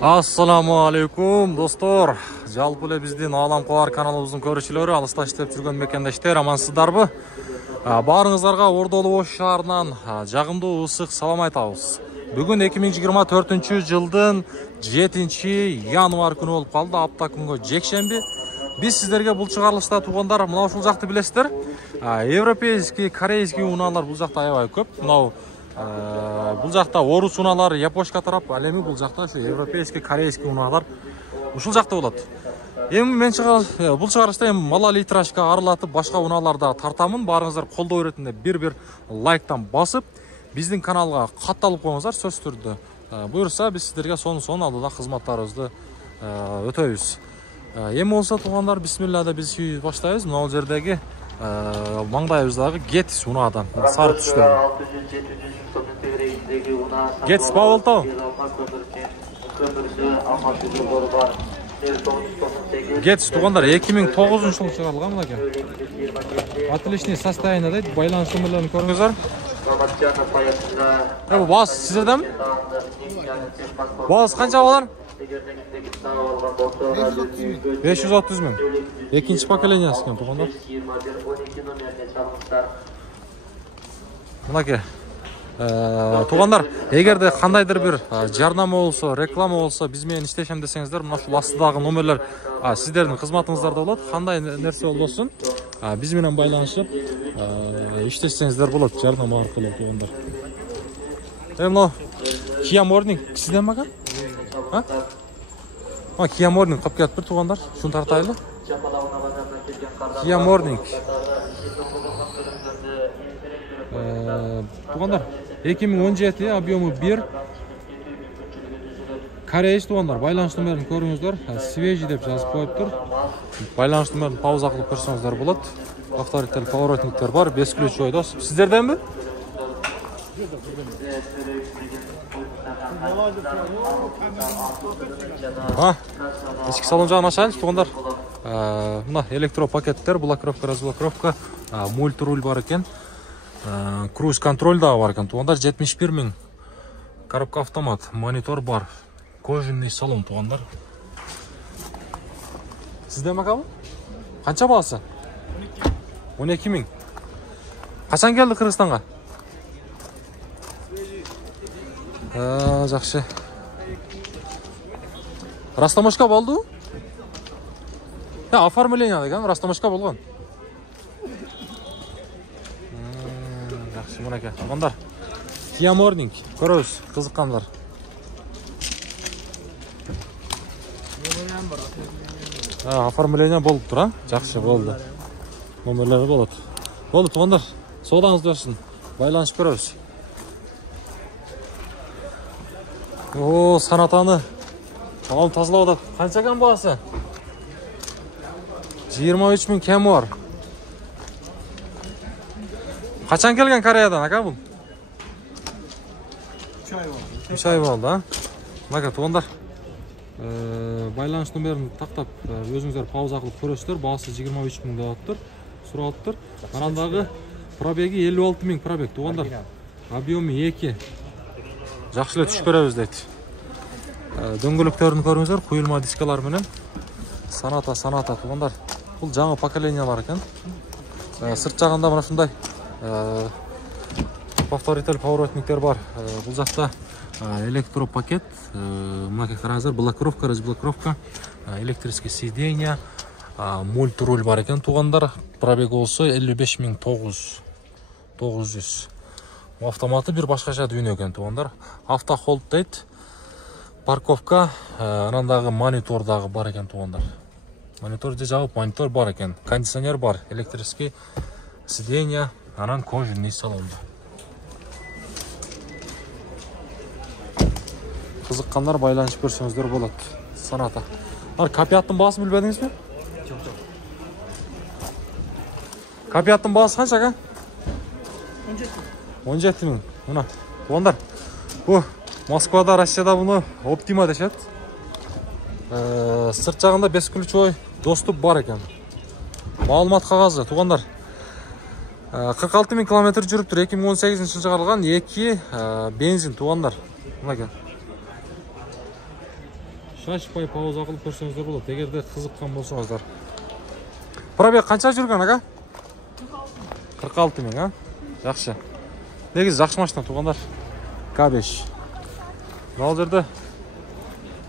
Assalamu alaikum достор. Жалпы эле биздин Алам Кубар каналыбыздын көрүүчүлөрү, алыста иштеп жүргөн мекендештер, амансыздарбы? Баарыңыздарга Ордолуу Ош шаарынан жагымдуу ысык салам айтабыз. Бүгүн 2024 жылдын 7 январь күнү болуп калды, апта күнгө жекшемби. Биз сиздерге бул чыгарылышта туугандар мына ушул жакты билесиздер. Европейский, корейский унаалар бул жакта аябай көп. Бул жакта орус унаалар, япошка тарап, ал эми бул жакта ушу европейский, корейский унаалар ушул жакта болот. Эми мен бул чыгарылышта мала литрашка аралатып башка унааларда тартамын. Баарыңыздар колдоо иретинде бир лайктан басып, биздин каналга катталып коюңуздар. Сөз түрдө буюрса биз сиздерге сонун алдыда кызматтарыбызды өтөбүз. Эми болсо туугандар, бисмилла деп биз баштайбыз. Мына жердеги маңдайыбыздагы Гетис унаадан сары түстө. Гетис Паволто. Гетис туугандар 2009 жылы чыгарылган мынакей. Отличный состояние дейт, байланыш нөмөрлөрүн көрүңүздөр. Баз сиздердеми? Баз канча болор? 530 миң. Экинчи поколениясы экен туугандар. Мынакей. Туугандар, эгерде кандайдыр бир жарнама болсо, реклама болсо, биз менен иштешем десеңиздер, мына ушул астыдагы номерлер сиздердин кызматыңыздарда болот. Кандай нерсе болбосун, биз менен байланышып иштесеңиздер болот жарнама аркылуу туугандар. Мына Kia Morning сизден бака? Kia Morning кап келип тур туугандар. Шуну тартайлы. Kia Morning. Туугандар, 2017 объему 1. Корейч туугандар, байланыш нөмөрүн көрүңүздөр. Свежий деп жазып коюптур. Байланыш нөмөрүн пауза кылып көрсөңүздөр болот. Авторител поворотниктер бар, 5 ключевой дос. Сиздерденби? Ички салон жагын ачайлычы туугандар. Мына электропакеттер, блокировка, разблокировка, мультруль бар экен. Круиз контроль да бар экен туугандар. 71 миң. Коробка автомат, монитор бар. Кожаный салон туугандар. Сизден бакабы? Канча баасы? 12 миң. Качан келди Кыргызстанга? Жакшы. Растамашка болду? Оформление деген растамашка болгон. Жакшы, мынакей туугандар. Kia Morning көрөбүз, кызыккандар. Оформление болуп тур, жакшы болду. Номерлери болот. Болду туугандар, соодаңызды берсин. Байланышып көрөбүз. Санатаны алып тазалап атат. Канча экен баасы? 23 миң кеми бар. Качан келген Кореядан, ака бул? 3 ай болду, а? Мынакей туугандар. Байланыш нөмөрүн тактап өзүңүздөр пауза кылып көрөсүздөр. Баасы 23 миң деп атыптыр. Сураттыр. Анандагы пробеги 56 миң пробег туугандар. Объему 2. Жакшы эле түшүп көрөбүз дейт. Дөңгөлөктөрүн көрүңүздөр, куюлма дискалар менен. Саната туугандар. Бул жаңы поколениялар экен. Сырт жагында мына ушундай повторитель поворотниктер бар. Бул жакта электропакет, мынакей караңыздар, блокировка, разблокировка, электрический сиденья, мультруль бар экен туугандар. Пробеги болсо 55.900. Автоматы бир башкача дүйнө экен туугандар. Автохолд дейт. Парковка, анандагы монитор дагы бар экен туугандар. Монитор же жабып, монитор бар экен. Кондиционер бар, электрический сиденья, анан кожаный салон. Кызыккандар байланышып көрсөңүздөр болот. Саната. Капиаттын баасын билбедиңизби? Жок. Капиаттын баасы канча ака? 17 миң. Мына туугандар. Бу Москвада, Россияда буну Optima дешет. Сырт жагында 5 ключевой доступ бар экен. Маалымат кагазы туугандар. 46.000 километр жүрүптүр. 2018 чыгарылган 2 бензин туугандар. Мына шашпай пауза кылып көрсөңүздөр болот, эгерде кызыккан болсоңуздар. Пробег канча жүргөн ага? 46.000, а? Жакшы. Негизи жакшы машина туугандар. K5. Ал жерде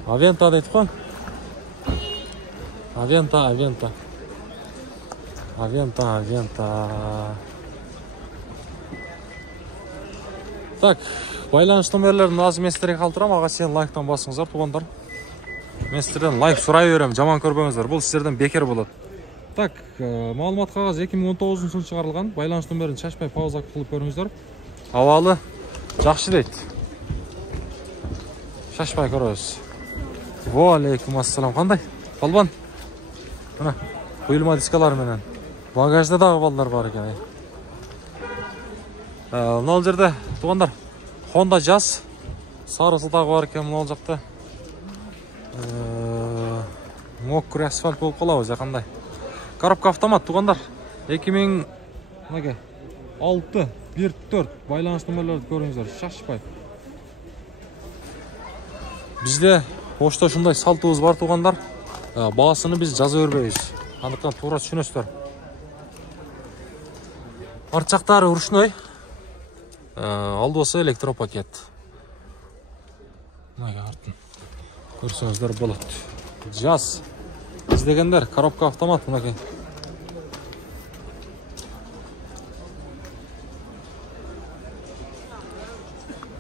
Aventa дейт го. Aventa. Так, байланыш номерлерин азыр мен сиздерге калтырам. Ага чейин лайктан басыңыздар туугандар. Мен сиздерден лайк сурай берем, жаман көрбөңүздөр. Бул сиздерден бекер болот. Так, маалымат кагазы 2019 жылы чыгарылган. Байланыш номерин чачпай пауза кылып көрүңүздөр. Абалы жакшы дейт. Шашпай көрөбүз. Ва алейкум ассалам. Кандай? Балбан. Мына куюлма дискалар менен. Багажда дагы балдар бар экен. Мына жерде туугандар Honda Jazz сарысы дагы бар экен мына жакта. Мокрый асфальт болуп калабы же кандай? Коробка автомат туугандар. 2000 неге 6 1-4 байланыш номерлерди көрүңүздөр. Шашпай. Бизде ошто ушундай салтыбыз бар туугандар. Баасыны биз жаза бербейбиз. Андыктан туура түшүнөсүздөр. Арчактары ручной. Алдыбаса электропакет. Мына артын көрсөңүздөр болот. Jazz издегендер коробка автомат мынакей.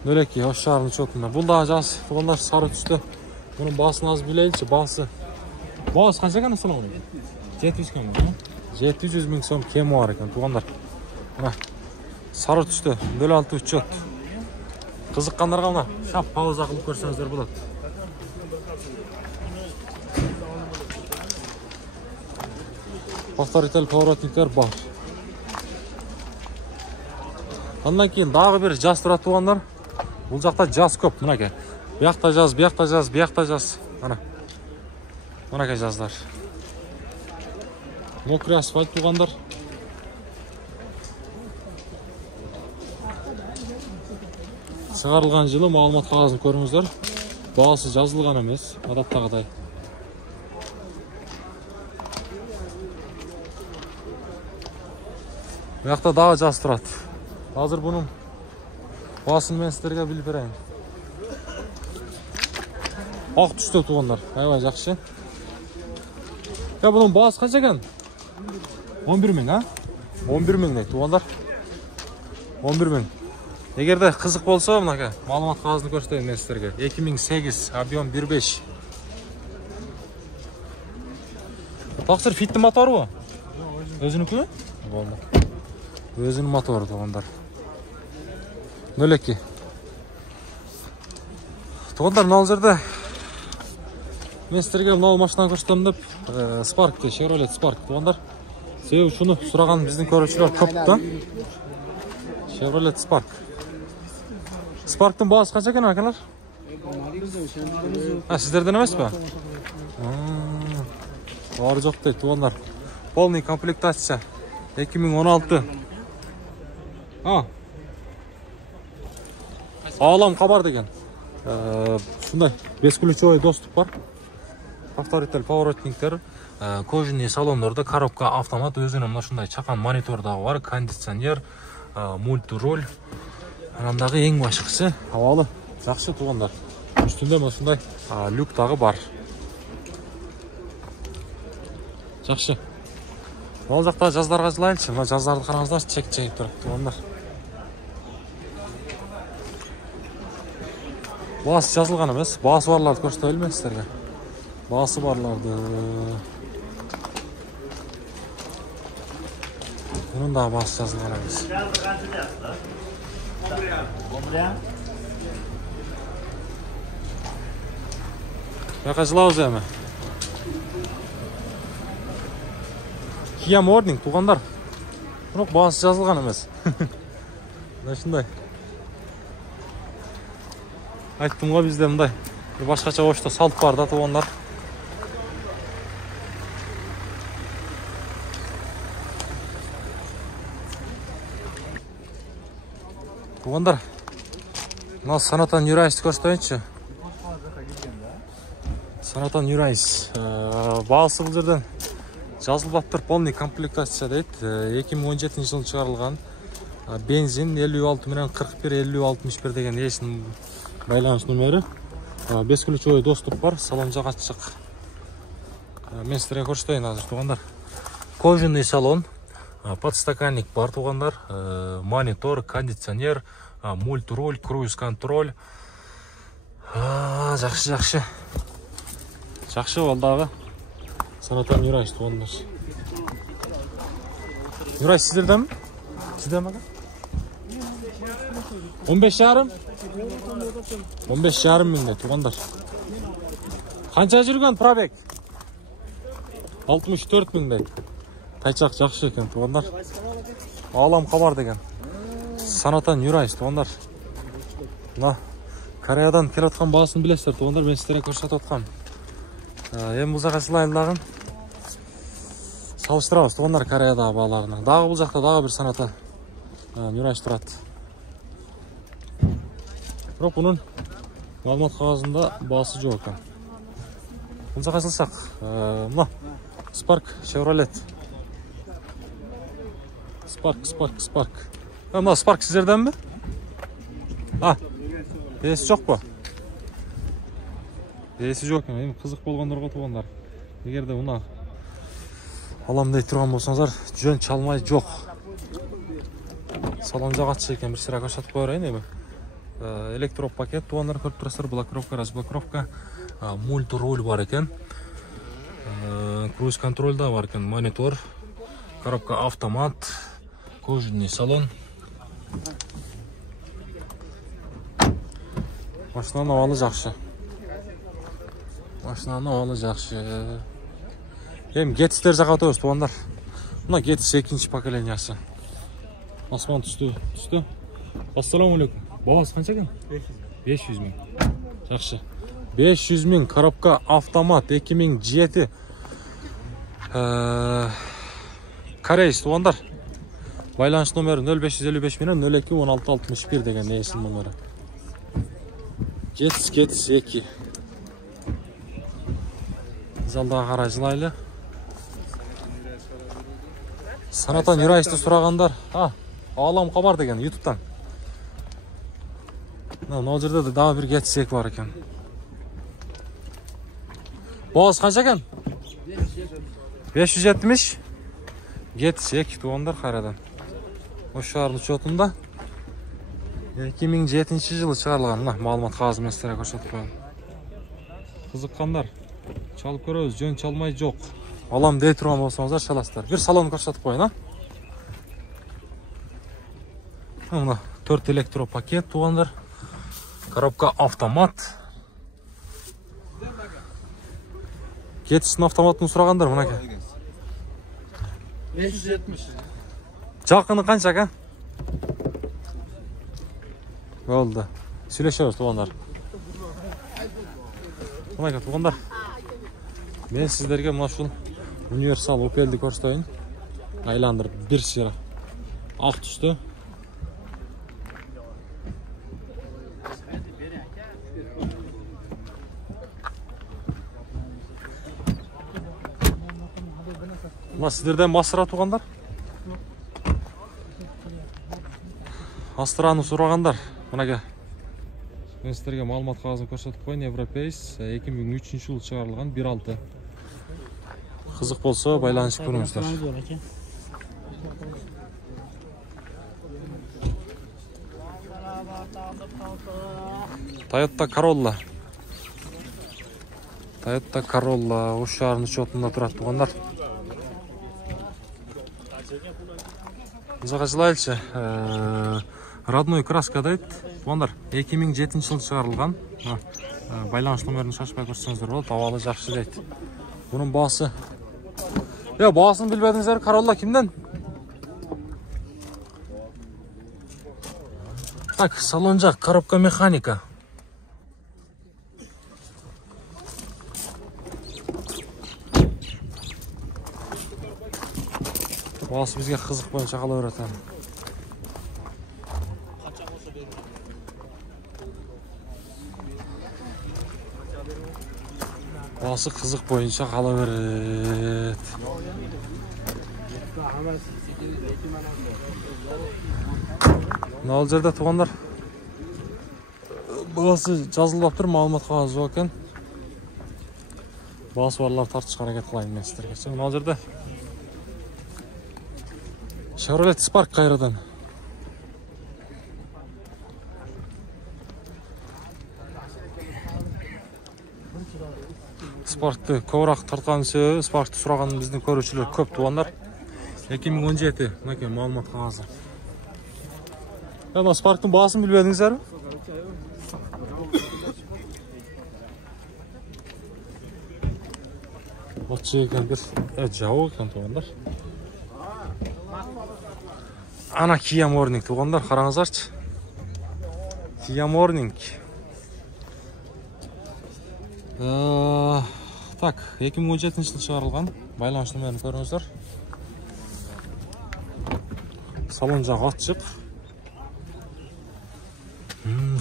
Нөлеки ош шаарынын чотунда. Бул дагы Jazz туугандар сары түстө. Мунун баасын аз билеличи, баасы. Баасы канча экен ушунун? 700 сом. 700 миң сом кеми бар экен туугандар. Мына сары түстө 06 учет. Кызыккандарга мына шап пауза кылып көрсөңүздөр болот. Повторитель поворотниктер бар. Андан кийин дагы бир Jazz турат туугандар. Бул жакта Jazz көп мынакей. Биякта Jazz. Ана. Мынакей Jazz'дар. Мокрый асфальт туугандар. Чыгарылган жылы маалымат кагазын көрүңүздөр. Баасы жазылган эмес, адаттагыдай. Биякта дагы Jazz турат. Азыр бунун баасын мен сиздерге билип берейин. Ак түстө туугандар. Аябай жакшы. Бунун баасы канча экен? 11 миң, а? 11 миң дейт туугандар. 11 миң. Эгерде кызык болсо, мынакей маалымат кагазын көрсөтөйүн мен сиздерге. 2008, объем 1.5. Таксыр фитти мотору? Өзүнүкү? Болмок. Өзүнүн мотору туугандар. Нөлеки. Туугандар, мына жерде мен сиздерге мына машинаны көрсөтөм деп, Spark, Chevrolet Spark туугандар. Себеби ушуну сураган биздин көрүүчүлөр көп да. Chevrolet Spark. Spark'тын баасы канча экен акалар? Сиздерден эмеспи? Баары жок дейт туугандар. Полный комплектация. 2016. Алам кабар деген. Ушундай бесключевой доступ бар. Повторитель поворотниктер, кожаный салондордо коробка автомат, өзүнүн мына ушундай чакан монитор дагы бар, кондиционер, мультироль. Анан дагы эң башкысы абалы жакшы туугандар. Үстүндө ушундай люк дагы бар. Жакшы. Ал жакта жаздарга жылайлычы. Мына жаздарды караңыздарчы, чек турат туугандар. Баасы жазылган эмес, баасы барларды көрсөтөйүн мен сиздерге. Баасы барларды. Bunun da bas yazılan emес. Яка жылабыз эми. Kia Morning туугандар. Бирок баасы жазылган эмес. Мына ушундай. Айттым го бизде мындай башкача ошто салт бар да туугандар. туғандар. Мына Санатан Юрайсты көрсетейінші. Санатан Юрайс. Бағасы бұл жерден жазылып тұр, полный комплектация дейді. 2017 жылы шығарылған. Бензин 56 менен 41 5061 деген есін байланыш номері. 5 ключевой доступ бар, салон жақ ашық. Мен сіздерге көрсетейін азыр туғандар. Кожаный салон, подстаканник бар туғандар, монитор, кондиционер, мультроль, круиз-контроль. Жақшы. Жақшы олдағы. Санатан Юрайс туғандар. Юрайс сіздерден бі? Сізден бі? 15 жарым? 15 жарым мыңда туғандар. Қанша жүрген пробег? 64 мыңдай. Тайчақ жақшы екен туғандар. Алам қамар деген. Санатан Юрайс туғандар. Мына Кореядан келіп отқан бағасын білесіздер туғандар. Мен сіздерге көрсетіп отқан. Ең бұл жаққа жылайындағын салыстырамыз туғандар Кореядағы бағаларына. Дағы бұл жақта дағы бір Санатан Юрайс тұрады. Бірақ бұның мәлімет қағазында бағасы жоқ екен. Бұл жаққа жылсақ, мұна Spark Chevrolet. Spark. Мұна Spark сіздерден бі? Есі жоқ па? Есі жоқ екен, қызық болғандарға туғандар. Егерде мұна алам дей тұрған болсаңыздар, жөн чалмай жоқ. Салон жағатшы екен, бір сірі көрсетіп қойырайын. Электроп пакет туғандар көріп тұрасыздар. Блокировка, разблокировка, мультроль бар екен. Круиз-контроль да бар екен. Монитор, коробка автомат, кожаный салон. Машинаның ауалы жақшы. Гетістер жаққа өтеміз туғандар. Мына Гетіс екінші поколениясы. Осман түсті. Ассаламу алейкум. Бағасы қанша екен? 500 мың. Жақсы. 500 мың коробка автомат 2007 Корейс туғандар. Байланыш номері 0555 менен 02 16 61 деген есіл номері. Гетіс 2. Залдағы қарай жылайлы. Санатан Юрайсты сұрағандар. Алам қабар деген YouTube'дан. Мына жерде де дағы бір Гетіс 2 бар екен. Бағасы қанша екен? 570. Гетіс 2 туғандар қайрадан. Осы шағардың учетында 2007 жылы шығарылған. Малымат қағазы мен сіздерге көрсетіп қоямын. Қызыққандар, чалып көріңіз, жөн чалмай жоқ. Алам дей тұрған болсаңыздар шаласыздар. Bir салон көрсетіп қойын. Мына 4 электропакет туғандар. Коробка автомат. Гетістің автоматын сұрағандар мұна ке? 570. Жақыны қанша ке? Болды. Сөйлешеміз туғандар. Мұна ке туғандар. Мен сіздерге мұна шыл универсал Opel'ді көрсетейін. Айландыр бір сері. Ақ түсті. Мұна сіздерден Масыра туғандар. Астраны сұрағандар. Мұна ке. Мен сіздерге малымат қағазын көрсетіп қойын. Европейс 2003 жылы шығарылған 1.6. Қызық болса байланысып көріңіздер. Toyota Corolla осы шағырының учетында тұрады туғандар. Бұзаға жылайлшы. Родной краска дейді. Туғандар 2007 жылы шығарылған. Байланыш номерін шашпай көрсеңіздер болды. Авалы жақшы дейді. Бұның бағасы. Бағасын білбедіңіздер, Corolla кімден? Так, салон жақ, коробка механика. Бағасы бізге қызық бойынша қалай өретен. Басы қызық бойынша қала береді. Мына жерде туғандар басы жазылып тұр, маалымат қағазы жоқ екен. Басы барлар тартышқа әрекет қылайын мен сіздерге. Мына жерде Chevrolet Spark қайрадан. Spark'ты көбірек тартқан себебі, Spark'ты сұраған біздің көрушілер көп туғандар. 2017 мінекей маалымат қағазы. Мына Spark'тың басын білбедіңіздер? Отче екен бір жауы екен туғандар. Ана Kia Morning туғандар, қараңыздаршы. Kia Morning. Так, 2017 жылы шығарылған. Байланыш нөмірін көріңіздер. Салон жағы ашық.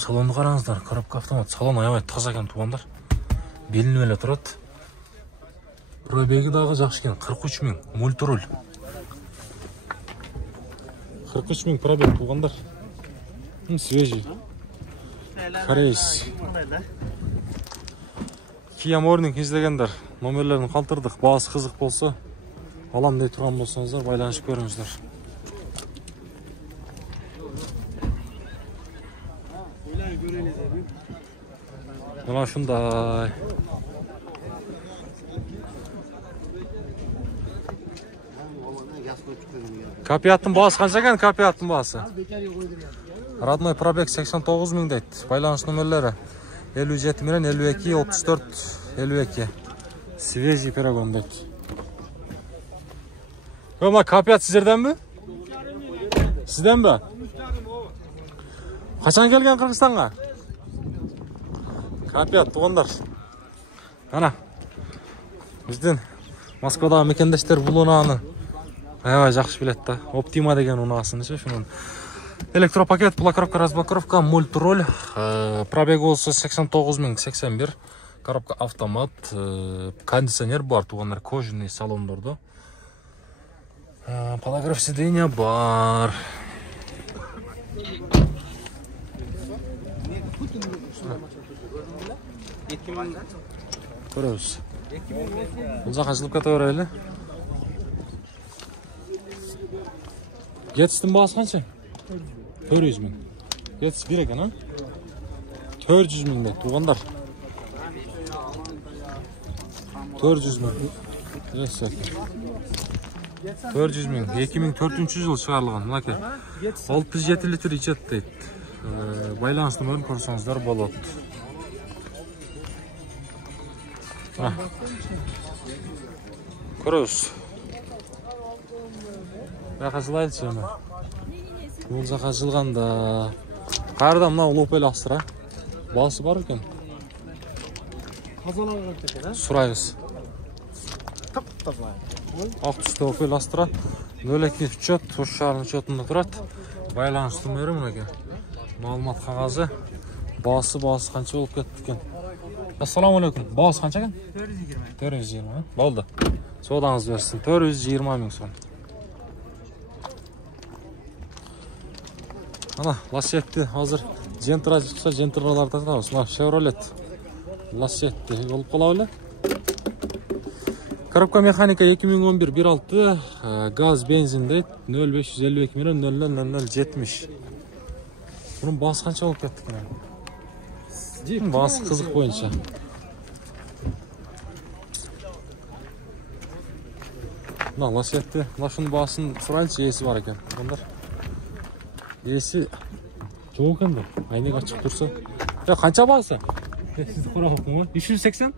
Салонды қараңыздар, коробка автомат. Салон аябай таза екен туғандар. Белін өлі тұрады. Пробегі дағы жақсы екен, 43 000 мультируль. 43 000 пробег туғандар. Свежий. Корейс. Kia Morning іздегендер. Номерлерін қалтырдық. Басы қызық болса, алам дей тұрған болсаңыздар, байланышып көріңіздер. Мына шындай. Капияттың басы қанша екен? Капияттың басы. Родной пробег 89 000 дейді. Байланыс номерлері 57 000 52 34 52. Свежий пирогон дейді. Мына капият сіздерден бе? Сізден бе? Қашан келген Қырғызстанға? Капият туғандар. Ана. Бізден Москвадағы мекендештер бұл ұнағаны аябай жақсы білетті. Оптима деген ұнағасын. Электропакет, блокировка, разбокировка, мультироль. Пробег болса 89 081. Коробка автомат. Кондиционер бар туғандар. Кожаный салондарды. Подогрев сиденья бар. Көрөбүз. Бұл жаққа жылып кете берелі. Гетстің басы қанша? 400 000. Гетс бір екен, 400 000 де туғандар. 400 000. 400 000. 2004 жылы шығарылған. 607 литр ичет дейді. Байланыс нөмірін көрсеңіздер болады. Көрөбүз. Жаққа жылайлы жөні. Бұл жаққа жылғанда қайырда мына Opel Astra. Басы бар екен. Сұрайыз. Ақ түсті Opel Astra. 02 учет, шарын учетында тұрады. Байланыс нөмірі мұнеке. Маалымат қағазы. Басы қанша болып кетті екен. Ассаламу алейкум. Басы қанша екен? 420. Болды. Содаңыз берсін. 420 000 сом. Ана, лассетті hazır Gentra çıksa Gentra'larda тұрамыз. Мына Chevrolet лассетті болып қала өлі. Коробка механика 2011 1.6 газ бензин дейді. 0552 000070. Бұның басы қанша болып кеттік? Басы қызық бойынша. Мына лассетті. Мына басын сұрайыншы, есі бар екен. Есі жоқ екен бе? Айнек ашық тұрса. Қанша басы? Сізді қора қоқым ғой? 380?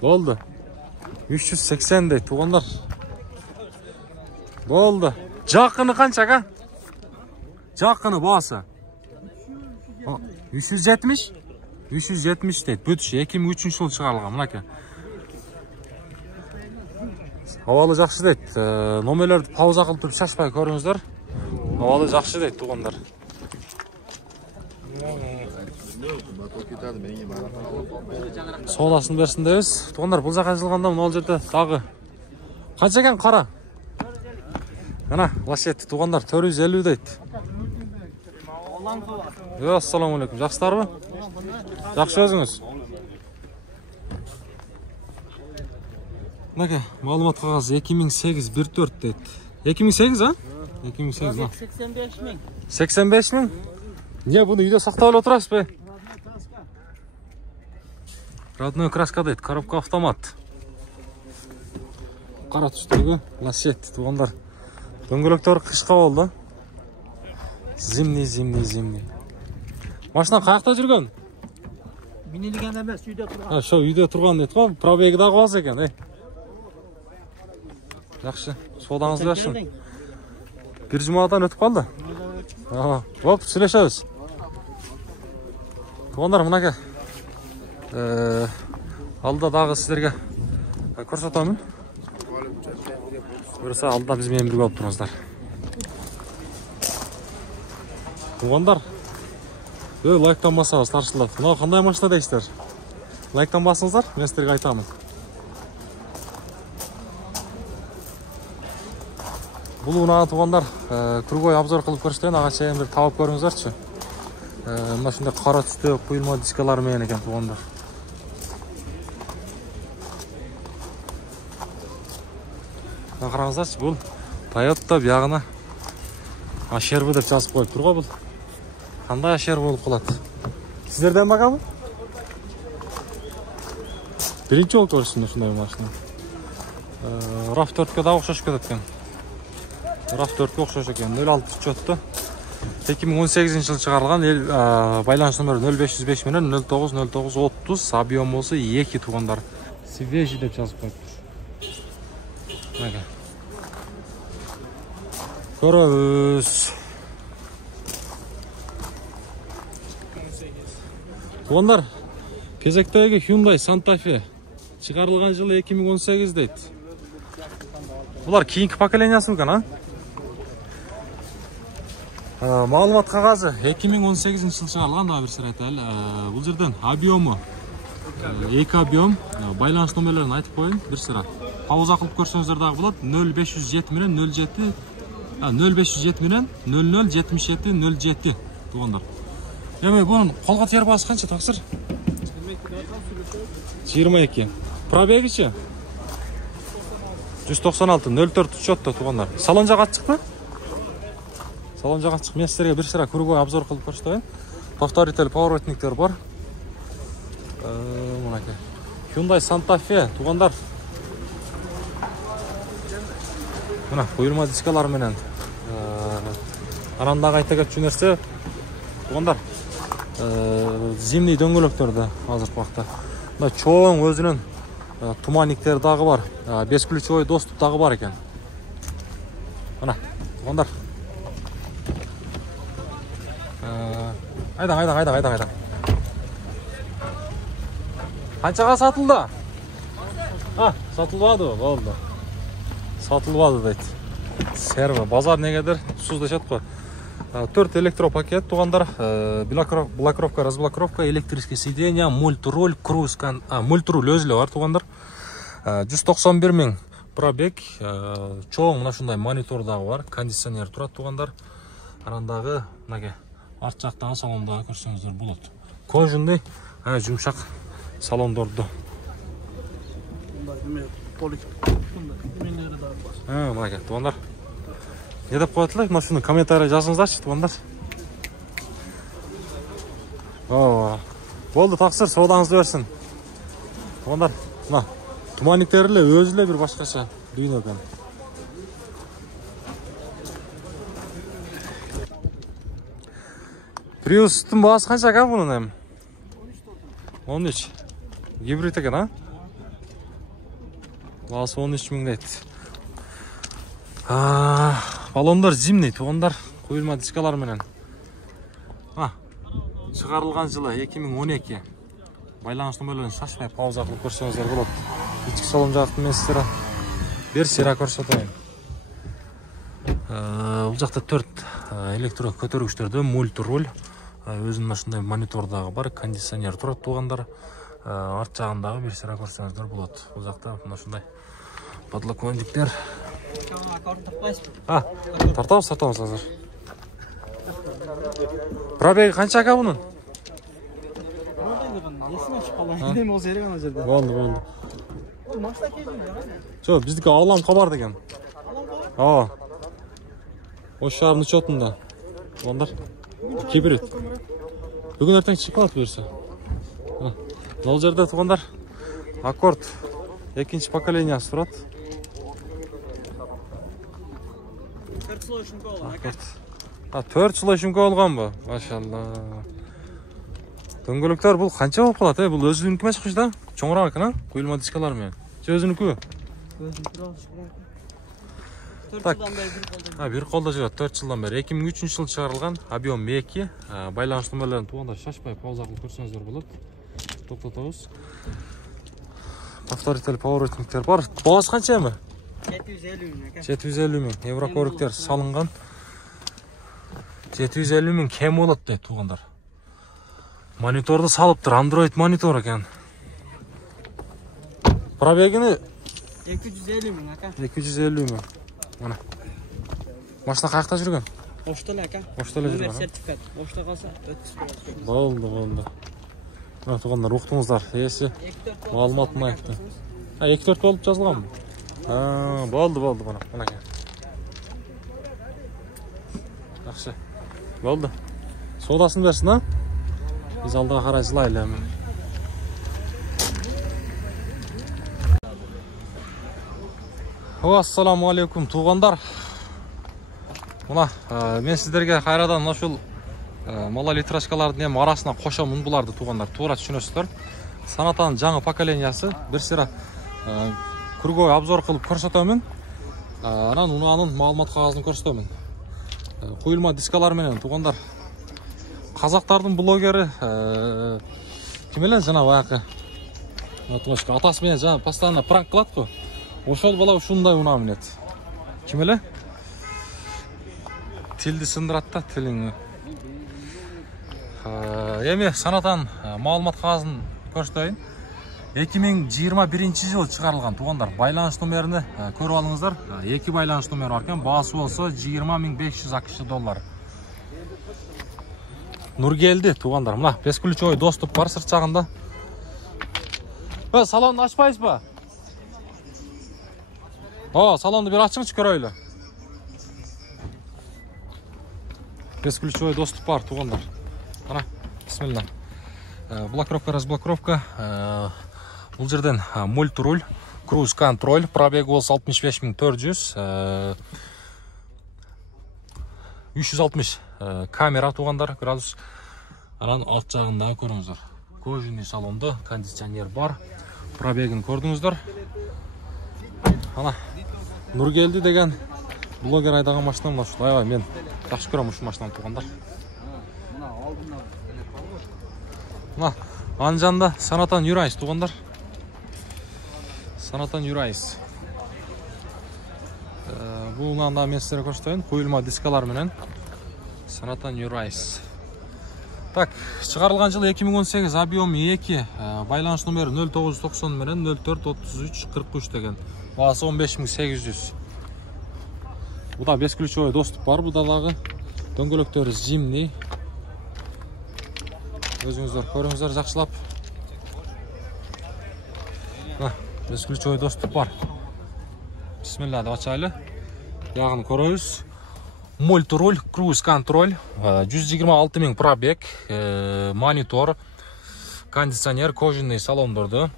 Болды. 380 дейді туғандар. Болды. Жақыны қанша қа? Жақыны басы? 370? 370 дейді. Бүтіші 2003 жыл шығарылған. Мұнаке. Авалы жақсы дейді. Номерлерді пауза қылып тұрып шашпай көріңіздер. Авалы жақсы дейді туғандар. Саудасын берсін дейбіз. Туғандар, бұл жаққа жылғанда мына жерде дағы қанша екен қара? Мына лосет туғандар 450 дейді. Ассаламу алейкум. Жақсылар ба? Жақсы өзіңіз. Мынаке, маалымат қағазы 2008-14 дейді. 2008, а? 2008, а? 85 мың. 85 мың? Не, бұны үйде сақтап отырасыз бе? Родной краска дейді, коробка автомат. Қара түстігі, лосет, туғандар. Дөңгелектер қышқа болды. Зимний. Машина қаяқта жүрген? Минилген емес, үйде тұрған. Шо, үйде тұрған дейді ғой, пробегі дағы қалсы екен, Жақшы, содаңызды берсін. Bir жұмадан өтіп қалды? Оп, сөйлесеміз. Туғандар, мынаке. Алда дағы сіздерге көрсетемін. Көрсе, алда бізбен бірге алып тұрыңыздар. Туғандар, лайктан басыңыз, таршылар. Мынау қандай машина дейсіздер? Лайктан басыңыздар, мен сіздерге айтамын. Бұл ұнаған туғандар, кругой обзор қылып көрсеткен, ағаша емдер тауып көріңіздерші. Мына шында қара түсті құйылма дискалар мен екен туғандар. Қараңыздаршы, бұл Toyota бияғына ашербі деп жазып қойып тұр ғой бұл. Қандай ашер болып қалады? Сіздерден баға бұл? Бірінші ол көрсін ұшындай машина. RAV4-ке да ұқсаш кететкен. RAV4-ке ұқсаш екен. 06 счетты. 2018 жыл шығарылған байланыс нөмірі 0505 менен 090930, объем болсы 2 туғандар. Свежий деп жазып қойып. Көріңіз. Туғандар, кезектегі Hyundai Santa Fe шығарылған жылы 2018 дейді. Бұлар кейінгі поколениясы мүмкін, а? Маалымат қағазы 2018 жыл шығарылған, да бір сыр айтайын. Бұл жерден объемы 2 объем, байланыс номерлерін айтып қойын, бір сыра. Пауза қылып көрсеңіздердағы болады 0507 менен 07 0507 менен 0077 07 туғандар. Еме, бұның қолға тер басы қанша тақсыр? 22. Пробегі ше? 196, 04 счетта туғандар. Салон жаға шықты? Салон жаға шық. Мен сіздерге бір сыра кругой обзор қылып көрсетейін. Повторитель поворотниктер бар. Hyundai Santa Fe туғандар. Мына қойылма дискалар менен арандағы айта кеп жүнерсе туғандар зимний дөңгелектерді азыр уақытта. Мына чоң өзінің туманниктері дағы бар. 5 ключевой доступ дағы бар екен. Мына туғандар. Айдан. Қаншаға сатылды? Сатылбады, болды. Сатылбады дейді. Серві, базар негедір, сузда шет қой. 4 электропакет туғандар, блокировка, разблокировка, электрический сиденья, мультируль, круиз, мультируль өзілі бар туғандар. 191 мың пробег, чоң мына шындай монитордағы бар, кондиционер тұрады туғандар. Арандағы, арт жақтағы салондағы көрсеңіздер болады. Кожындай, жұмшақ салондорды. Туғандар. Не деп қоятылай? Мына шыны комментарий жазыңыздаршы, туғандар. Болды, тақсыр, саудаңызды берсін. Туғандар, туманниктерлі өзілі бір башқаша дүйін өкен. Приустың бағасы қанша қан бұның әм? 13. Гибрид екен, а? Бағасы 13 мың дейді. Баллондар зимний, туғандар қойылма дискалар менен. Шығарылған жылы 2012. Байланыс нөмірлерін шашмай пауза қылып көрсеңіздер болады. Ичкі салон жақтың мен сіздері бір сира көрсетейін. Бұл жақта 4 электро көтергіштерді, мультируль, өзүнүн ушундай монитор дагы бар, кондиционер турат туугандар. Арт жагындагы бир сыра көрсөңүздөр болот. Бул жакта мына ушундай подлокотниктер. Тартабыз азыр. Пробеги канча ака бунун? Болду. Жо, биздики Алам кабар деген. Ош шаарынын учетунда. Туугандар. Кибрид. Бүгүн эртең чыгып калат буюрса. Мына жерде туугандар Аккорд экинчи поколениясы турат. 4 жыл ошонко болгон. 4 жыл ошонко болгонбу? Машалла. Дөңгөлөктөр бул канча болуп калат, бул өзүнүкү эмес кыш да? Чоңураак экен, куюлма дискалар менен. Же өзүнүкү? Так. Бир колдо жүрөт, 4 жылдан бери. 2003 жылы чыгарылган, объем 2. Байланыш нөмөрлөрүн туугандар шашпай пауза кылып көрсөңүздөр болот. Токтотобуз. Повторитель поворотниктер бар. Баасы канча эми? 750 миң ака. 750 миң. Еврокоректер салынган. 750 миң кем болот дейт туугандар. Мониторду салыптыр, Android монитор экен. Пробегини 250 миң ака. 250 миң. Мына. Машина каякта жүргөн? Ошто эле ака. Ошто эле жүргөн. Сертификат. Ошто калса өтүш Болду. Мына туугандар уктуңуздар. Эси маалыматын айтты. 2-4 болуп жазылганбы? Болду мына. Жакшы. Болду. Содасын берсин, а? Биз алдыга карай жылайлы эми. Ассаламу алейкум туугандар. Мына мен сиздерге кайрадан ошол малолитражкалардын эми арасына кошомун буларды туугандар. Туура түшүнөсүздөр. Санатанын жаңы поколениясы бир сыра круговой обзор кылып көрсөтөмүн. Анан унаанын маалымат кагазын көрсөтөмүн. Куюлма дискалар менен туугандар. Казактардын блогери ким эле жана баягы атасы менен жана постоянно пранк кылат го. Ошол бала ушундай унаа минет. Ким эле? Тилди сындырат да, тилиңи. Эми санатан маалымат кагазын көрсөтөйүн. 2021 жылы чыгарылган туугандар. Байланыш номерини көрүп алыңыздар. 2 байланыш номери бар экен. Баасы болсо 20.500 AQSh доллар. Нургелди туугандар. Мына бесключовой доступ бар сырт жагында. Салонду ачпайсызбы? Салонду бир ачыңызчы көрөйлү. Бесключовой доступ бар туугандар. Мына, бисмилла. Блокировка, разблокировка. Бул жерден мультируль, круиз контроль, пробеги болсо 65400. 360 камера туугандар, градус. Анан алт жагында көрүңүздөр. Кожаный салондо кондиционер бар. Пробегин көрдүңүздөр. Ана Нургелди деген блогер айдаган машина мына ушул. Аябай мен жакшы көрөм ушул машинаны туугандар. Мына анжанда Санатан Юрайс туугандар. Санатан Юрайс. Бул унанда мен сиздерге көрсөтөйүн. Куюлма дискалар менен Санатан Юрайс. Так, чыгарылган жыл 2018, объем 2, байланыш номери 0990 менен 043343 деген. Баасы 15800. Буда бесключовой доступ бар, буда дагы дөңгөлөктөрү зимний. Өзүңүздөр көрүңүздөр жакшылап. Бесключовой доступ бар. Бисмилла деп ачайлы. Ягын көрөбүз. Мультируль, круиз контроль, 126 000 пробег, монитор, кондиционер, кожаный салондорду.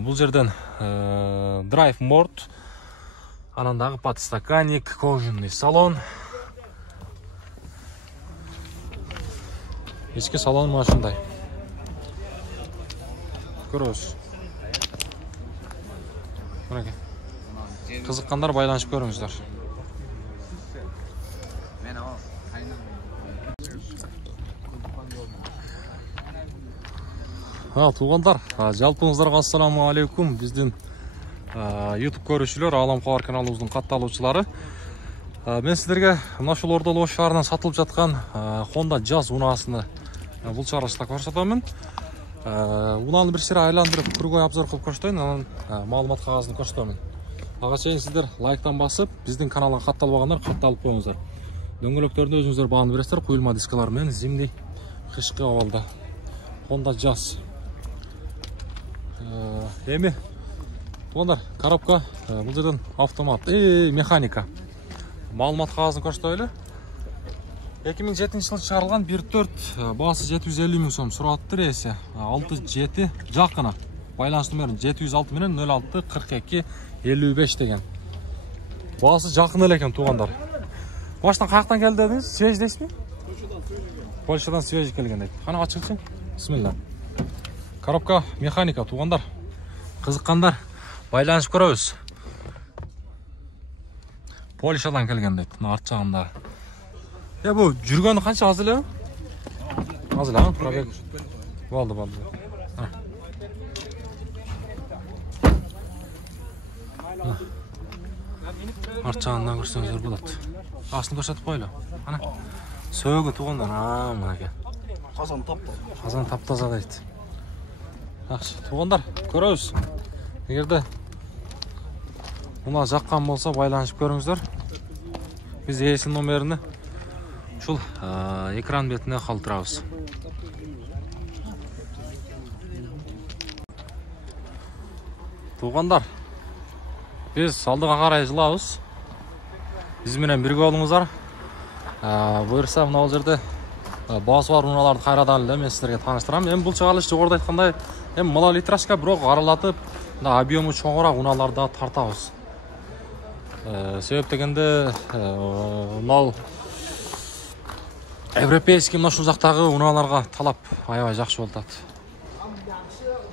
Бул жерден драйв мод, анан дагы подстаканник, кожаный салон. Ички салон мына ушундай. Көрөбүз. Мынакей. Кызыккандар байланышып көрүңүздөр. Туугандар, жалпыңыздарга ассаламу алейкум. Биздин YouTube көрүүчүлөр, Алам Кабар каналыбыздын катталуучулары. Мен сиздерге мына ушул Ордолу Ош шаарынан сатылып жаткан Honda Jazz унаасыны Бул чыгарылышта көрсөтөмүн. Унаны бир сыйра айландырып, кругой обзор кылып көрсөтөйүн, анан маалымат кагазын көрсөтөмүн. Ага чейин сиздер лайктан басып, биздин каналга катталбагандар катталып коюңуздар. Дөңгөлөктөрдү өзүңүздөр бааны бересиздер, куюлма дискалар менен зимний кышкы абалда. Honda Jazz. Эми туугандар, коробка бул жерден автомат, механика. Маалымат кагазын көрсөтөлү. 2007 жылы чыгарылган 1.4, баасы 750 миң сом сураттыр эси. 6.7 жакына. Байланыш номерин 706 менен 06 42 55 деген. Баасы жакын эле экен туугандар. Баштан каяктан келди дедиңиз? Свежий дейсизби? Польшадан свежий келген дейт. Кана ачылчы? Бисмилла. Коробка механика туугандар. Кызыккандар байланышып көрөбүз. Польшадан келген дейт. Мына арт жагында. Бу жүргөнү канча аз эле? Az эле, пробег. Болду. Арт жагынан көрсөңүздөр болот. Астын көрсөтүп койлу. Ана. Сөөгү туугандар. Мынакей. Казан таптаза дейт. Жакшы, туугандар, көрөбүз. Эгерде мына жаккан болсо байланышып көрүңүздөр. Биз ээсинин номерини ушул экран бетине калтырабыз. Туугандар, биз алдыга карай жылабыз. Биз менен бирге болуңуздар. Буюрса мына жерде баасы бар унааларды кайрадан эле мен сиздерге тааныштырам. Эми бул чыгарылыш жогоруда айткандай, эми малолитражка бирок аралатып, мына объему чоңураак унааларды да тартабыз. Себеп дегенде, мына европейский мына ушул жактагы унааларга талап аябай жакшы болуп атат.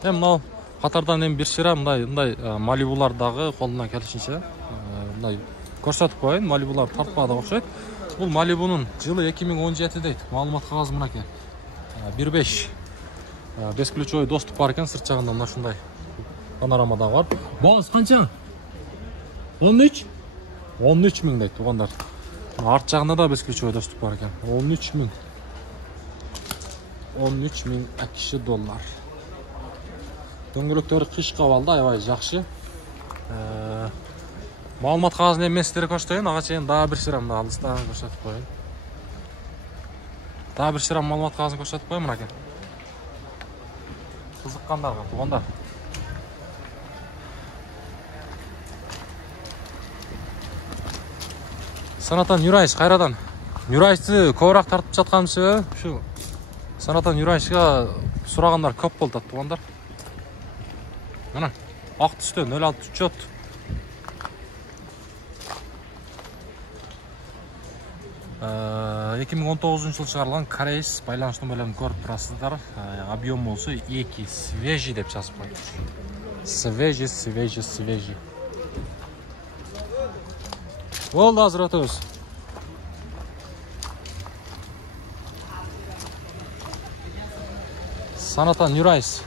Эми мына катардан эми бир сыйра мындай малибулар дагы колунан келишинче мындай көрсөтүп коеюн. Малибулар тартпаада окшойт. Бул Малибунун жылы 2017 дейт. Маалымат кагазы мынакей. 1.5. Бесключовой доступ бар экен, сырт жагында мына ушундай панорамада бар. Баасы канча? 13? 13 миң дейт туугандар. Арт жагында да бесключовой доступ бар экен. 13 миң. 13 миң акш доллар. Дөңгөлөктөрү кышкы абалда аябай жакшы. Маалымат кагазын эми мен сиздерге көрсөтөйүн. Ага чейин дагы бир сыйра мына алыстан көрсөтүп коеюн. Дагы бир сыйра маалымат кагазын көрсөтүп коеюн мынакей. Кызыккандарга туугандар. Санатан Юрайш кайрадан. Юрайшты көбүрөөк тартып жаткан себеби ушу Санатан Юрайшга сурагандар көп болуп атат туугандар. Мына ак түстө 06 учет. Ee, 2019 жылы чыгарылган Корейс байланыш номерлерин көрүп турасыздар. Объем болсо 2 свежий деп жазып коет. Свежий. Болду, азыр өтөбүз. Санатан Юрайс.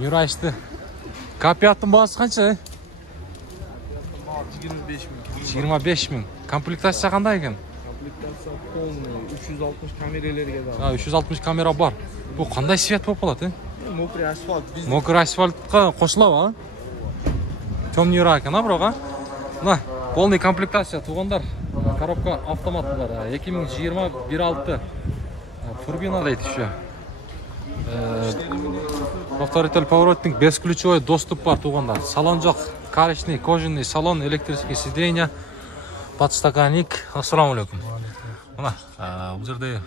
Юрайшты. Капияттын баасы канча? 25 миң. Комплектация кандай экен? Комплектация полный 360 камералерге бар. 360 камера бар. Бу кандай свет болуп калат, Мокрый асфальт. Мокрый асфальтка кошулабы? Темныйраак экен, бирок, Мына, полный комплектация туугандар. Коробка автомат бар. 2020 1.6 турбина дейт еще. Повторитель поворотник, бесключевой доступ бар туугандар. Салон жок, карочный, кожаный салон, электрический сиденья, подстаканник. Ассаламу алейкум. Мына, бул жерде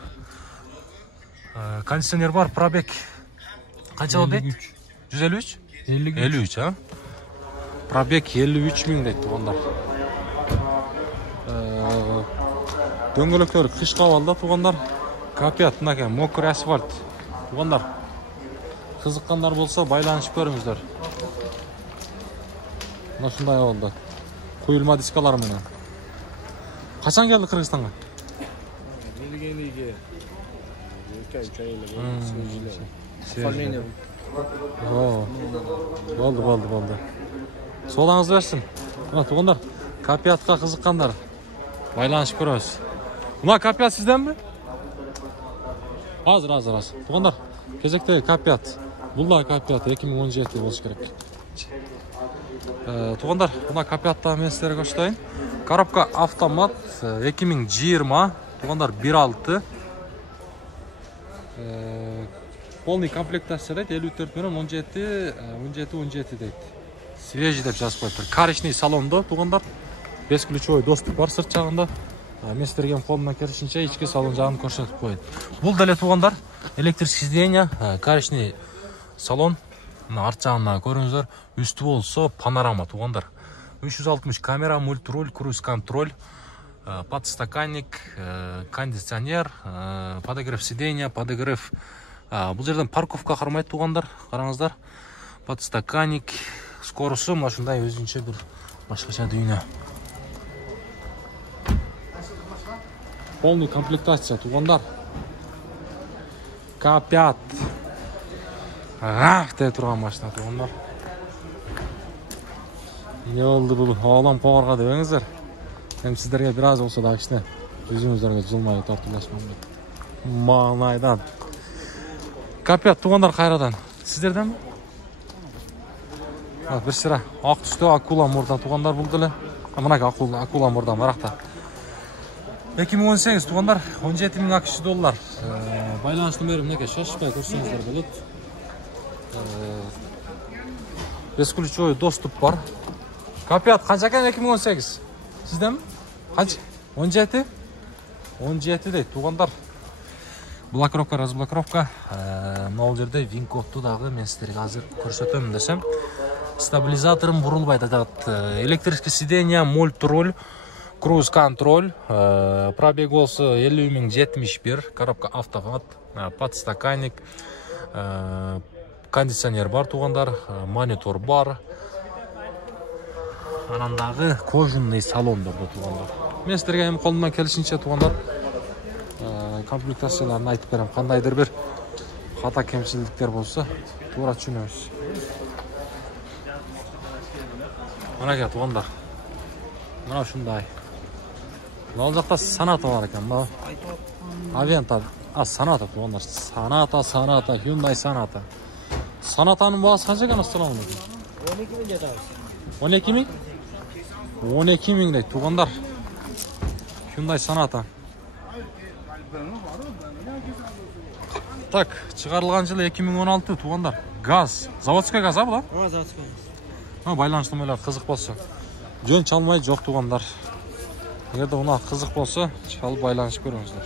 кондиционер бар, пробег. Канча болду дейт? 153? 53, Пробег 53 миң дейт туугандар. Дөңгөлөктөр кышкы абалда туугандар. Капият мынакей, мокрый асфальт. Туугандар, кызыккандар болсо байланышып көрүңүздөр. Мына ушундай болду. Куюлма дискалар менен. Качан келди Кыргызстанга? Келгениге 2 ай эле. Болду. Солаңыз берсин. Мына туугандар, капиятка кызыккандар байланышып көрөбүз. Мына капият сизденби? Азыр. Туғандар, кезектегі K5. Бұл да K5 2017 болуш керек. Туғандар, мына K5-та мен сіздерге көрсөтөйүн. Коробка автомат 2020. Туғандар 1.6. Полный комплектация дейт, 54 менен 17 дейт. Свежий деп жазып коюптур. Коричневый салондо туғандар. 5 ключевой доступ бар сырт жагында. Мен сіздерге колумдан келишинче ички салон жагын көрсөтүп коёюн. Бул деле туғандар электрический сиденье, коричневый салон. Арт жагына көрүңүздөр. Үстү болсо панорама туғандар. 360 камера, мультруль, круиз-контроль, подстаканник, кондиционер, подогрев сиденья, подогрев. Бұл жерден парковка кармайт туғандар. Караңыздар. Подстаканник, скоросу машиндай өзүнчө бир башкача дүйнө. Полный комплектация туғандар. K5. Деп турган машина туғандар. Не oldu бұл? Ağlam qoğarға дебеңіздер. Hem сіздерге biraz olsa da кішіне жүзіңіздерге жылмайы тартылашмам. Маңайдан. K5 туғандар қайрадан. Сіздерден бі? Bir sıra ақ түсті акула мұрда туғандар бұл ділі. Мұнак акула мұрда марақта. 2018 туғандар 17.000 ақш доллар. Байланış нөмірі мінеке шашпай көрсеңіздер болады. Бесключевой доступ бар. K5 қанша екен 2018? Сізден бі? Қанша? 17? 17 дейді туғандар. Блокировка, разблокировка. Мынау жерде вин-кодты дағы мен сіздерге азыр көрсөтөмүн десем. Стабилизаторым бурулбайт атат. Электрический сиденье, мультруль, круиз-контроль. Пробег болсо 50.071. Коробка автомат, подстаканник, кондиционер бар туғандар, монитор бар. Анандагы кожаный салондор туғандар. Мен сіздерге эми колумдан келишинче туғандар комплектацияларын айтып берем. Кандайдыр бир хата кемчиликтер болсо туура түшүнөбүз. Мына туғандар. Мына ушундай. Мына жакта Sonata бар экен. Мына Aventa, Sonata туғандар. Sonata, Hyundai Sonata. Sonata'nın baası kaç ekan astalamın? 12.000 dedi. 12.000? 12.000 deydi tuğanlar. Hyundai Sonata. Tak, çıkarılgan жылы 2016 туғандар. Gaz. Zavodskaya gaz ha bu da? Ha, zavodskaya. Ha, байланыштырмайлар қызық болса. Жөн çalmay жоқ туғандар. Егерде ona қызық болса, çalып байланышып көріңіздер.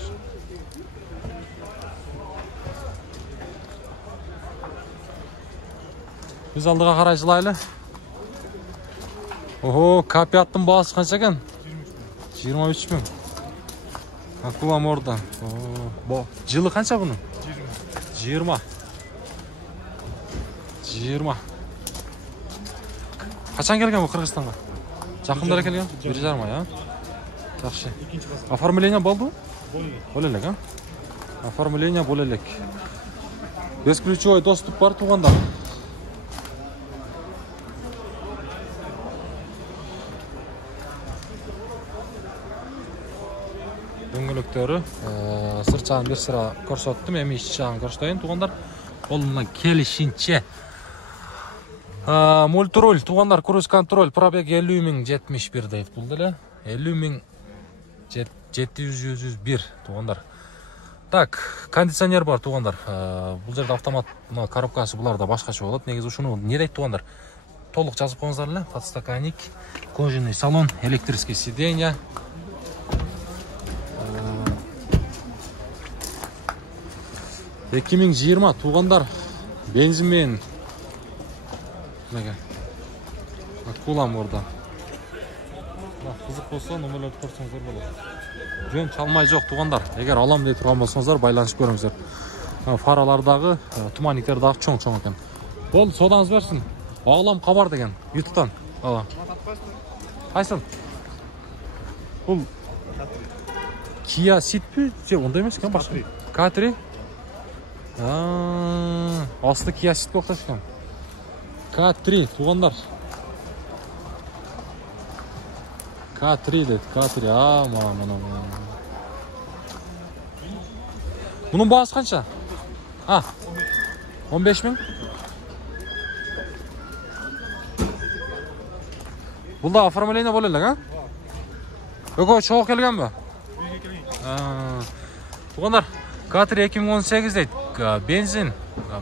Biz алдыға қарай жылайлы. Ого, K5'ın бағасы қанша екен? 23.000. Акула морда. Жылы қанша бұның? 20. Қашан келген бұл Қырғызстанға? Жақындары келген? 1,5 ай, а? Жақсы. Оформление болды? Бол елек, а? Оформление бол елек. Бесключевой доступ бар туғанда. Дөңгөлөктөрү сырт жагын бир сыра көрсөттүм, эми ич жагын көрсөтөйүн туғандар. Колумдан келишинче. Мультруль туғандар, круиз-контроль, пробег 50.071 дейт бул деле. 50.701 туғандар. Так, кондиционер бар туғандар. Бул жерде автомат коробкасы буларда башкача болот. Негизи ушуну не дейт туғандар? Толук жазып коюңуздар эле. Подстаканник, кожаный салон, электрический сиденье. 2020 туғандар. Бензинмен. Акулам орда. Қызық болса, номерлерді көрсеңіздер болады. Жөн çalmay жоқ туғандар. Егер алам дей тұрған болсаңыздар, байланышып көріңіздер. Фаралардағы, туманниктердағы чоң екен. Бол, соданыз берсін. Ағылам қабар деген, ютуптан. Қайсын? Бұл Kia Ceed пі? Онда емес екен башқа? K3? Асты Kia Ceed көқташ екен. K3 туғандар. K3 дейді, K3, Bunun bağısı kança? Ha. 15 bin. Bunda оформление bo'lar ha? Yo'q, cho'q kelgan mi? Tuğanlar, K3 2018 deydi. Benzin.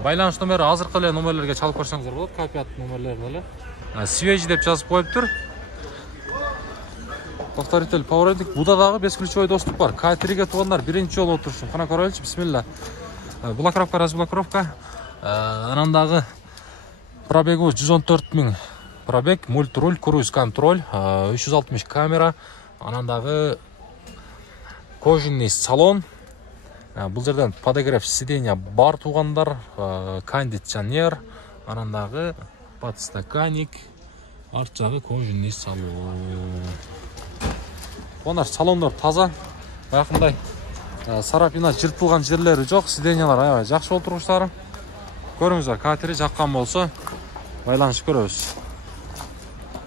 Байланыш номері азырқы эле номерлерге чалып көрсөңүздөр болот. K5 номерлерин эле. Свежий деп жазып коюптур. Повторитель, поворотник. Буда дагы бесключевой доступ бар. K3ге тугандар биринчи жолу отурушум. Кана көрөлүчү, бисмилла. Блокировка, разблокировка. Анан дагы пробегу 114 000 пробег, мультруль, круиз контроль, 360 камера. Анан дагы кожаный салон. Бул жерден подогрев сиденья бар тугандар, кондиционер, анан дагы подстаканник, арт жагы кожаный салон. Тугандар, салондор таза, баягындай сарапина жыртылган жерлери жок, сиденьялар аябай жакшы отургучтары. Көрүңүздөр, K3 жаккан болсо байланышып көрөбүз.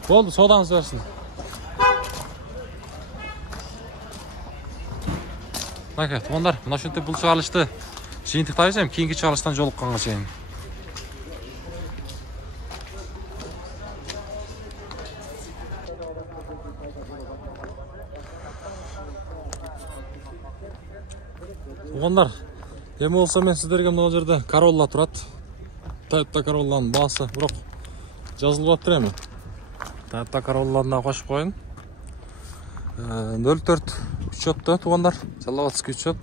Болду, содаңыз берсин. Bakın, tuğanlar, buna şunday bul çağrılıştı. Жыйынтыктайбыз эми кийинки чыгарылыштан жолукканга чейин. Тугандар, эми болсо мен сиздерге мына жерде Corolla турат. Toyota Corolla'nын баасы, бирок жазылып атыр эми. Toyota Corolla'na кошуп коюн. 04 учетто тугандар, Жалаватский учет.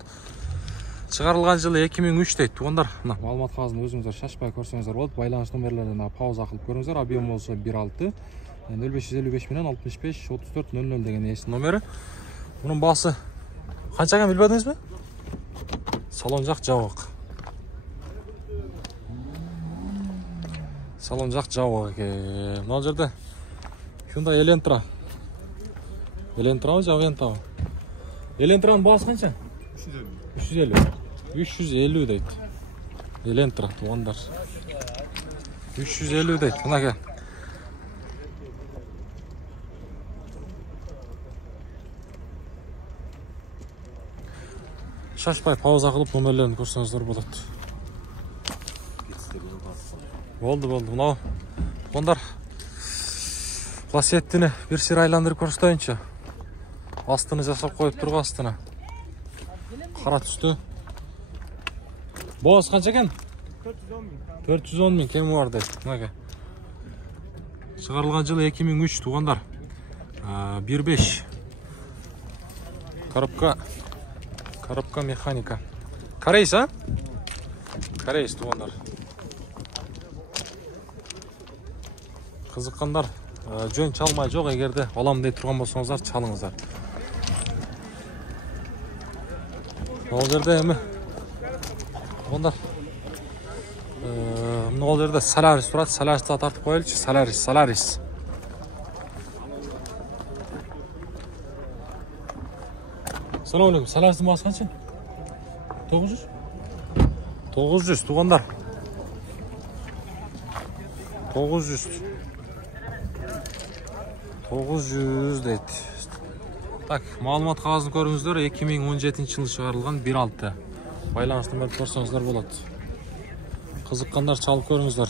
Чыгарылган жылы 2003 дейт тугандар. Мына маалымат кагазын өзүңүздөр шашпай көрсөңүздөр болот. Байланыш номерлерин пауза кылып көрүңүздөр. Объем болсо 16 0555 менен 65 34 00 деген эс номери. Мунун баасы канча экен билбедиңизби? Салон жак жабык. Салон жак жабык экен. Мына жерде Hyundai Elantra. Elantra же Aventa'бы? Elantranын баасы канча? 350. 350 дейт. Elantra тугандар. 350 дейт. Мынакей. Шашпай пауза кылып номерлерин көрсөңүздөр болот. Болду. Мына тугандар. Пласеттини бир сир айландырып көрсөтөйүнчү. Астыны жасап коюп тургу астына. Кара түстү. Боз канча экен? 410 000 кеми бар дейт. Мынакей. Чыгарылган жылы 2003 тугандар. 1.5. Коробка механика. Корейс, а? Корейс тугандар. Кызыккандар жөн чалмай жок, эгерде алам дей турган болсоңуздар чалыңыздар. Ол жерде эми тугандар ол жерде Solaris турат. Solaris'ta тартып коелучу. Solaris. Салам алейкум. Solaris'ın баасы канча? 900. 900 тугандар. 900 дейт. Так, маалымат кагазын көрүңүздөр. 2017 жылы чыгарылган 1.6. Байланыш номерин көрсөңүздөр болот. Кызыккандар чалып көрүңүздөр.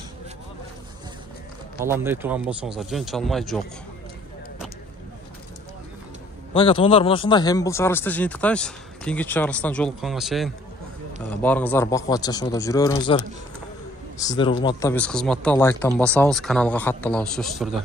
Алам дей турган болсоңуздар, жөн чалмай жок. Мына тугандар, мына ушундай эми бул чыгарылышты жыйынтыктайбыз. Кийинки чыгарылыштан жолукканга чейин баарыңыздар бакубат жашоодо жүрө бериңиздер. Сиздер урматта, биз кызматта. Лайктан басабыз, каналга катталабыз сөзсүз түрдө.